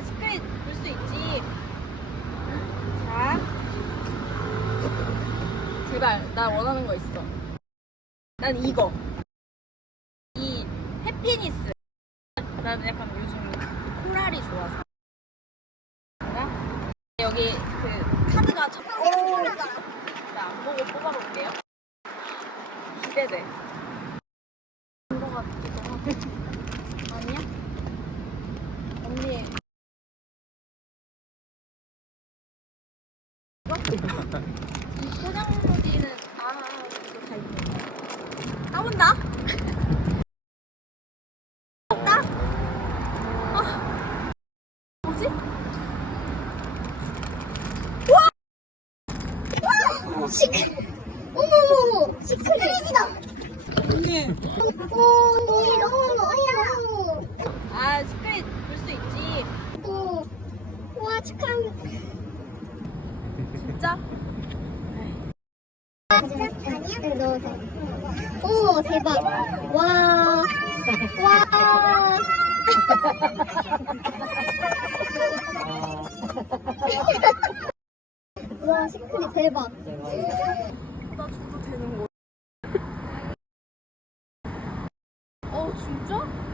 아 스크린 볼수 있지. 자, 제발 나 원하는 거 있어. 난 이거. 이 해피니스. 나는 약간 요즘 코랄이 좋아서. 여기 그 카드가 첫 번째 나안 보고 뽑아볼게요. 기대돼. 본거 같기도 하고. 아니야? 언니. 이 포장지는 아 있네. 나온다. 없다. 아 뭐지? 시크. 어머머머, 시크릿이다. 언니. 오, 너무 너무. 아 스크린 볼수 있지. 오, 와 축하합니다. 진짜? 진짜? 넣어서. 오, 대박. 와. 와. 와, 시크릿 대박. 나 줘도 되는 거. 어 진짜?